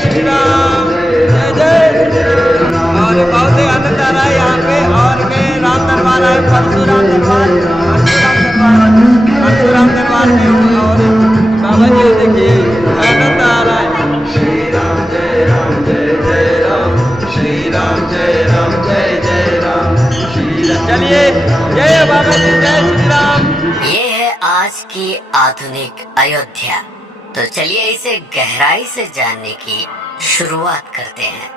श्री राम, जय जय। और बहुत ही आनंद आ रहा है यहाँ पे। और मैं राम दरबार आए, परशुराम दरबार, परशुराम दरबार में हूँ। और बाबा जी देखिए, आनंद आ रहा है। श्री राम जय राम, जय जय राम, श्री राम जय राम, जय जय राम, श्री राम। चलिए, जय बाबा जी, जय श्री राम। ये है आज की आधुनिक अयोध्या। तो चलिए इसे गहराई से जानने की शुरुआत करते हैं।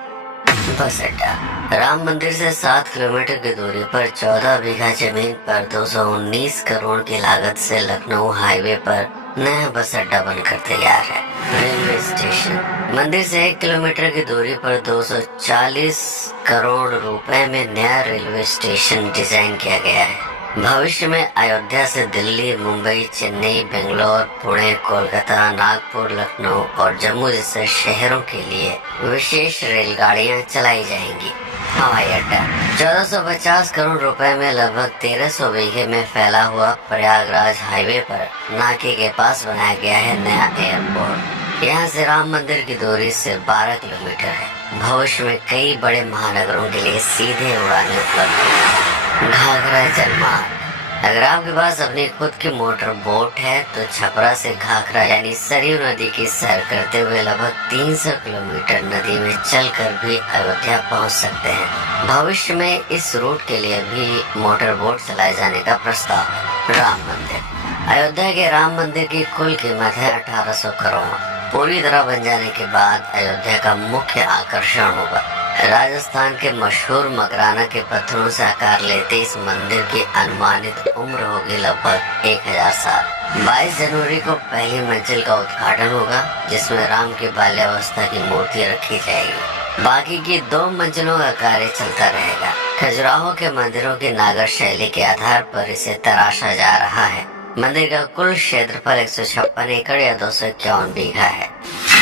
बस अड्डा राम मंदिर से 7 किलोमीटर की दूरी पर 14 बीघा जमीन पर 219 करोड़ की लागत से लखनऊ हाईवे पर नया बस अड्डा बनकर तैयार है। रेलवे स्टेशन मंदिर से 1 किलोमीटर की दूरी पर 240 करोड़ रुपए में नया रेलवे स्टेशन डिजाइन किया गया है। भविष्य में अयोध्या से दिल्ली, मुंबई, चेन्नई, बेंगलोर, पुणे, कोलकाता, नागपुर, लखनऊ और जम्मू जैसे शहरों के लिए विशेष रेलगाड़ियां चलाई जाएंगी। हवाई अड्डा 1450 करोड़ रुपए में लगभग 1300 बीघे में फैला हुआ प्रयागराज हाईवे पर नाके के पास बनाया गया है नया एयरपोर्ट। यहाँ से राम मंदिर की दूरी सिर्फ 12 किलोमीटर है। भविष्य में कई बड़े महानगरों के लिए सीधे उड़ानें उपलब्ध होंगी। घाघरा जलमार्ग अगर आपके पास अपनी खुद की मोटर बोट है तो छपरा से घाघरा यानी सरयू नदी की सैर करते हुए लगभग 300 किलोमीटर नदी में चलकर भी अयोध्या पहुंच सकते हैं। भविष्य में इस रूट के लिए भी मोटर बोट चलाए जाने का प्रस्ताव है। राम मंदिर अयोध्या के राम मंदिर की कुल कीमत है 1800 करोड़। पूरी तरह बन जाने के बाद अयोध्या का मुख्य आकर्षण होगा। राजस्थान के मशहूर मकराना के पत्थरों से आकार लेते इस मंदिर की अनुमानित उम्र होगी लगभग 1000 साल। 22 जनवरी को पहली मंजिल का उद्घाटन होगा जिसमें राम की बाल्यावस्था की मूर्ति रखी जाएगी। बाकी की 2 मंजिलों का कार्य चलता रहेगा। खजुराहो के मंदिरों की नागर शैली के आधार पर इसे तराशा जा रहा है। मंदिर का कुल क्षेत्रफल 156 एकड़ या 251 बीघा है।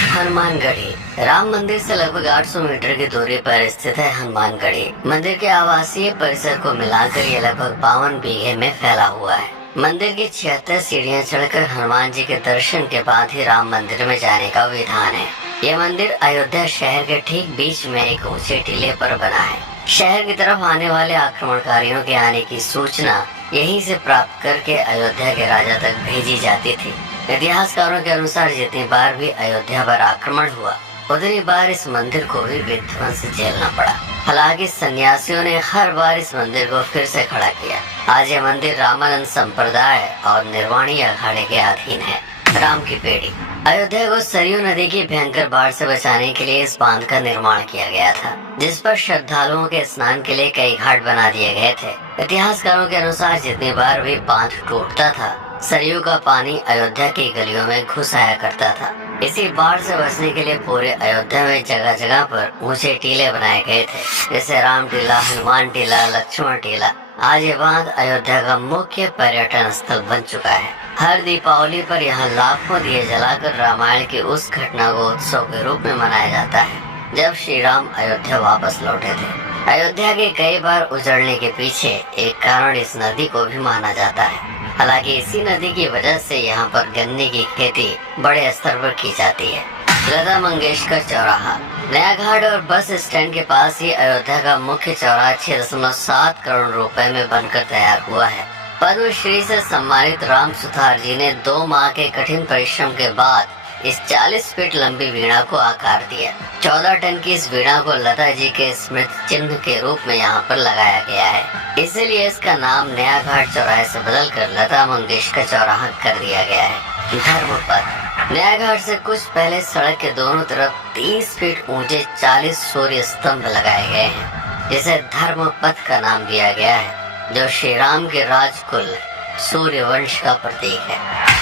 हनुमानगढ़ी राम मंदिर से लगभग 800 मीटर की दूरी पर स्थित है हनुमानगढ़ी। मंदिर के आवासीय परिसर को मिलाकर यह लगभग 52 बीघे में फैला हुआ है। मंदिर की 76 सीढ़ियां चढ़कर हनुमान जी के दर्शन के बाद ही राम मंदिर में जाने का विधान है। यह मंदिर अयोध्या शहर के ठीक बीच में एक ऊंचे टीले पर बना है। शहर की तरफ आने वाले आक्रमणकारियों के आने की सूचना यहीं से प्राप्त करके अयोध्या के राजा तक भेजी जाती थी। इतिहासकारों के अनुसार जितनी बार भी अयोध्या पर आक्रमण हुआ उतनी बार इस मंदिर को भी विध्वंस झेलना पड़ा। हालांकि सन्यासियों ने हर बार इस मंदिर को फिर से खड़ा किया। आज यह मंदिर रामानंद संप्रदाय और निर्वाणी अखाड़े के अधीन है। राम की पेड़ी अयोध्या को सरयू नदी की भयंकर बाढ़ से बचाने के लिए इस बांध का निर्माण किया गया था जिस पर श्रद्धालुओं के स्नान के लिए कई घाट बना दिए गए थे। इतिहासकारों के अनुसार जितनी बार भी बांध टूटता था सरयू का पानी अयोध्या की गलियों में घुस आया करता था। इसी बाढ़ से बचने के लिए पूरे अयोध्या में जगह जगह पर ऊंचे टीले बनाए गए थे जैसे राम टीला, हनुमान टीला, लक्ष्मण टीला। आज ये बांध अयोध्या का मुख्य पर्यटन स्थल बन चुका है। हर दीपावली पर यहाँ लाखों दिए जलाकर रामायण की उस घटना को उत्सव के रूप में मनाया जाता है जब श्री राम अयोध्या वापस लौटे थे। अयोध्या के कई बार उजड़ने के पीछे एक कारण इस नदी को भी माना जाता है। हालांकि इसी नदी की वजह से यहाँ पर गन्ने की खेती बड़े स्तर पर की जाती है। लता मंगेशकर चौराहा नया घाट और बस स्टैंड के पास ही अयोध्या का मुख्य चौराहा 6.7 करोड़ रुपए में बनकर तैयार हुआ है। पद्मश्री से सम्मानित राम सुथार जी ने 2 माह के कठिन परिश्रम के बाद इस 40 फीट लंबी वीणा को आकार दिया। 14 टन की इस वीणा को लता जी के स्मृति चिन्ह के रूप में यहाँ पर लगाया गया है। इसलिए इसका नाम नया घाट चौराहे से बदलकर लता मंगेशकर चौराहा कर दिया गया है। धर्मपथ नया घाट से कुछ पहले सड़क के दोनों तरफ 30 फीट ऊंचे 40 सूर्य स्तंभ लगाए गए हैं जिसे धर्मपथ का नाम दिया गया है जो श्री राम के राजकुल सूर्य वंश का प्रतीक है।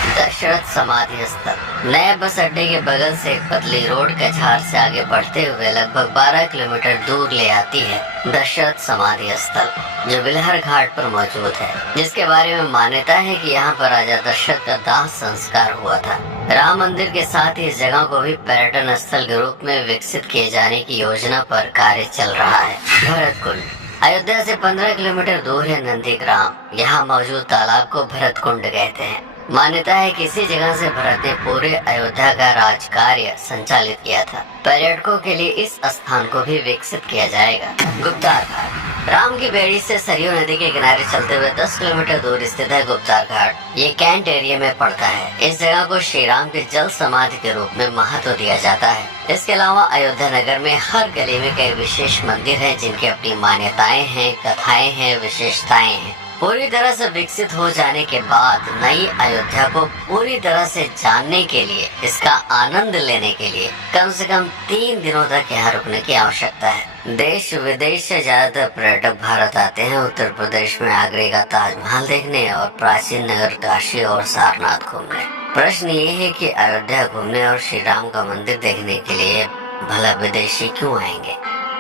दशरथ समाधि स्थल नए बस अड्डे के बगल से एक पतली रोड कछार से आगे बढ़ते हुए लगभग 12 किलोमीटर दूर ले आती है दशरथ समाधि स्थल जो बिलहर घाट पर मौजूद है जिसके बारे में मान्यता है कि यहाँ पर राजा दशरथ का दाह संस्कार हुआ था। राम मंदिर के साथ ही इस जगह को भी पर्यटन स्थल के रूप में विकसित किए जाने की योजना पर कार्य चल रहा है। भरत कुंड अयोध्या से 15 किलोमीटर दूर है नंदीग्राम। यहाँ मौजूद तालाब को भरत कुंड कहते हैं। मान्यता है कि इसी जगह से भरत ने पूरे अयोध्या का राजकार्य संचालित किया था। पर्यटकों के लिए इस स्थान को भी विकसित किया जाएगा। गुप्तार घाट राम की बेड़ी से सरयू नदी के किनारे चलते हुए 10 किलोमीटर दूर स्थित है गुप्तार घाट। ये कैंट एरिया में पड़ता है। इस जगह को श्री राम के जल समाधि के रूप में महत्व दिया जाता है। इसके अलावा अयोध्या नगर में हर गली में कई विशेष मंदिर हैं जिनकी अपनी मान्यताएं हैं, कथाएं हैं, विशेषताएं हैं। पूरी तरह से विकसित हो जाने के बाद नई अयोध्या को पूरी तरह से जानने के लिए, इसका आनंद लेने के लिए कम से कम 3 दिनों तक यहाँ रुकने की आवश्यकता है। देश विदेश से ज्यादातर पर्यटक भारत आते हैं उत्तर प्रदेश में आगरे का ताजमहल देखने और प्राचीन नगर काशी और सारनाथ घूमने। प्रश्न ये है कि अयोध्या घूमने और श्री राम का मंदिर देखने के लिए भला विदेशी क्यों आएंगे?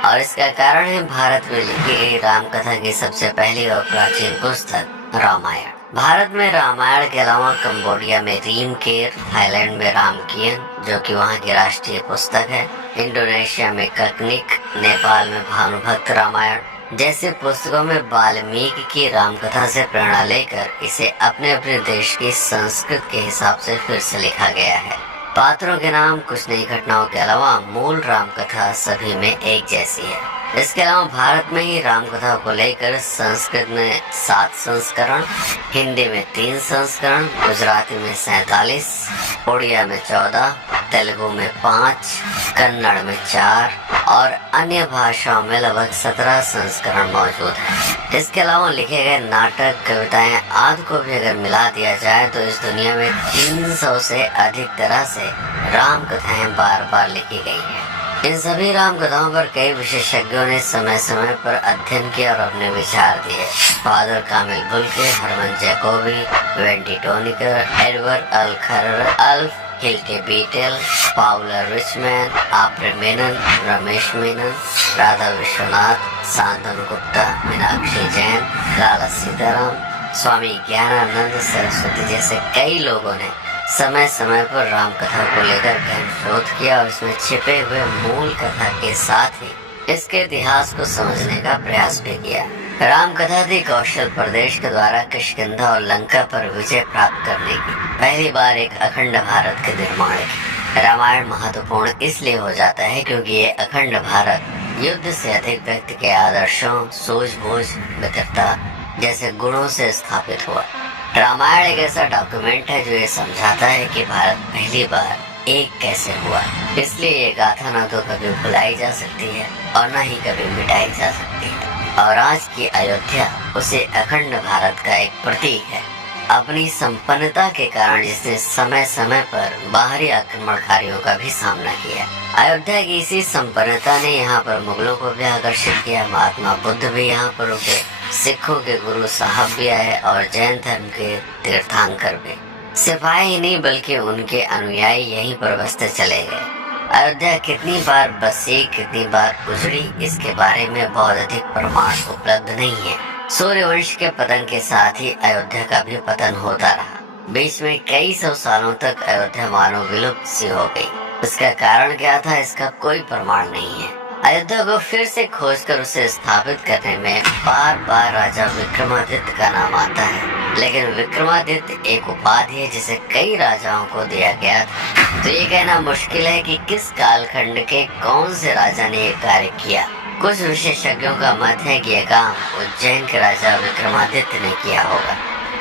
और इसका कारण है भारत में लिखी गई राम कथा की सबसे पहली और प्राचीन पुस्तक रामायण। भारत में रामायण के अलावा कंबोडिया में रीम केर, थाईलैंड में रामकियन जो कि वहाँ की राष्ट्रीय पुस्तक है, इंडोनेशिया में ककनिक, नेपाल में भानुभक्त रामायण जैसे पुस्तकों में वाल्मीकि की रामकथा से प्रेरणा लेकर इसे अपने अपने देश की संस्कृत के हिसाब से फिर से लिखा गया है। पात्रों के नाम, कुछ नई घटनाओं के अलावा मूल रामकथा सभी में एक जैसी है। इसके अलावा भारत में ही रामकथा को लेकर संस्कृत में 7 संस्करण, हिंदी में 3 संस्करण, गुजराती में 47, उड़िया में 14, तेलुगु में 5, कन्नड़ में 4 और अन्य भाषाओं में लगभग 17 संस्करण मौजूद हैं। इसके अलावा लिखे गए नाटक, कविताएं आदि को भी अगर मिला दिया जाए तो इस दुनिया में 300 से अधिक तरह से राम कथाएं बार बार लिखी गई हैं। इन सभी राम कथाओं पर कई विशेषज्ञों ने समय समय पर अध्ययन किया और अपने विचार दिए। Father Camille Bulcke, Hermann Jacobi, Wendy Doniger, Edward Alf Hilke Beetel, Paula Richman, Aubrey Menen, Ramesh Menon, Radha Vishwanath, Shantanu Gupta, Meenakshi Jain, Lala Sitaram, Swami Gyanananda Saraswati जैसे कई लोगों ने समय समय पर राम कथा को लेकर गहन शोध किया और इसमें छिपे हुए मूल कथा के साथ ही इसके इतिहास को समझने का प्रयास भी किया। राम कथा थी कौशल प्रदेश के द्वारा किष्किंधा और लंका पर विजय प्राप्त करने की पहली बार एक अखंड भारत के निर्माण की। रामायण महत्वपूर्ण इसलिए हो जाता है क्योंकि ये अखंड भारत युद्ध से अधिक व्यक्ति के आदर्शों, सूझबूझ, मित्रता जैसे गुणों से स्थापित हुआ। रामायण एक ऐसा डॉक्यूमेंट है जो ये समझाता है कि भारत पहली बार एक कैसे हुआ। इसलिए ये गाथा न तो कभी भुलाई जा सकती है और न ही कभी मिटाई जा सकती है। और आज की अयोध्या उसे अखंड भारत का एक प्रतीक है। अपनी संपन्नता के कारण जिसने समय समय पर बाहरी आक्रमणकारियों का भी सामना किया। अयोध्या की इसी संपन्नता ने यहाँ पर मुगलों को भी आकर्षित किया। महात्मा बुद्ध भी यहाँ पर रुके, सिखों के गुरु साहब भी आए और जैन धर्म के तीर्थंकर भी। सिपाही ही नहीं बल्कि उनके अनुयायी यहीं पर बसते चले गए। अयोध्या कितनी बार बसी, कितनी बार उजड़ी, इसके बारे में बहुत अधिक प्रमाण उपलब्ध नहीं है। सूर्यवंश के पतन के साथ ही अयोध्या का भी पतन होता रहा। बीच में कई 100 सालों तक अयोध्या मानो विलुप्त सी हो गई। इसका कारण क्या था, इसका कोई प्रमाण नहीं है। अयोध्या को फिर से खोजकर उसे स्थापित करने में बार बार राजा विक्रमादित्य का नाम आता है, लेकिन विक्रमादित्य एक उपाधि है जिसे कई राजाओं को दिया गया था। तो ये कहना मुश्किल है कि किस कालखंड के कौन से राजा ने ये कार्य किया। कुछ विशेषज्ञों का मत है कि यह काम उज्जैन के राजा विक्रमादित्य ने किया होगा।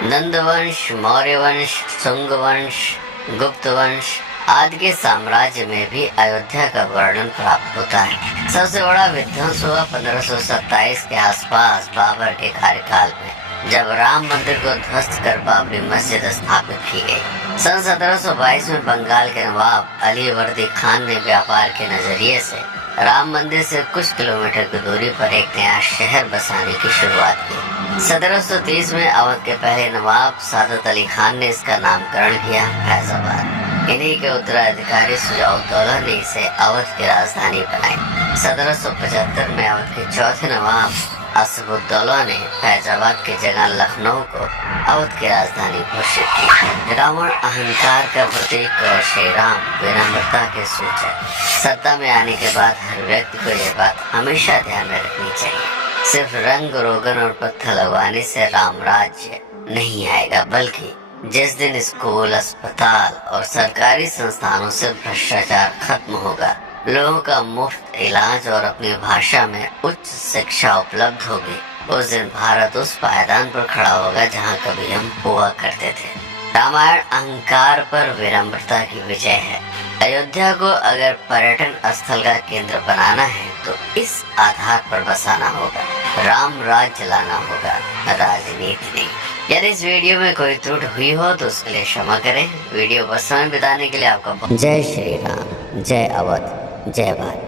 नंद वंश, मौर्य वंश, शुंग वंश, गुप्त वंश आदि के साम्राज्य में भी अयोध्या का वर्णन प्राप्त होता है। सबसे बड़ा विध्वंस हुआ 1527 के आसपास बाबर के कार्यकाल में, जब राम मंदिर को ध्वस्त कर बाबरी मस्जिद स्थापित की गई। सन 1722 में बंगाल के नवाब अली वर्दी खान ने व्यापार के नजरिए से राम मंदिर से कुछ किलोमीटर की दूरी पर एक नया शहर बसाने की शुरुआत की। 1730 में अवध के पहले नवाब सादत अली खान ने इसका नामकरण किया फैजाबाद। इन्हीं के उत्तराधिकारी सुजाउद्दौला ने इसे अवध की राजधानी बनाई। 1775 में अवध के चौथे नवाब असफुद्दौला ने फैजाबाद की जगह लखनऊ को अवध की राजधानी घोषित की। रावण अहंकार का प्रतीक और श्री राम विनम्रता के सूचक। सत्ता में आने के बाद हर व्यक्ति को यह बात हमेशा ध्यान में रखनी चाहिए, सिर्फ रंग रोगन और पत्थर लगवाने से राम राज्य नहीं आएगा, बल्कि जिस दिन स्कूल, अस्पताल और सरकारी संस्थानों से भ्रष्टाचार खत्म होगा, लोगों का मुफ्त इलाज और अपनी भाषा में उच्च शिक्षा उपलब्ध होगी, उस दिन भारत उस पायदान पर खड़ा होगा जहाँ कभी हम हुआ करते थे। रामायण अहंकार पर विनम्रता की विजय है। अयोध्या को अगर पर्यटन स्थल का केंद्र बनाना है तो इस आधार पर बसाना होगा, राम राज्य लाना होगा, राजनीति नहीं। यदि इस वीडियो में कोई त्रुटि हुई हो तो उसके लिए क्षमा करें। वीडियो पर समय बिताने के लिए आपका जय श्री राम, जय अवध, जय भारत।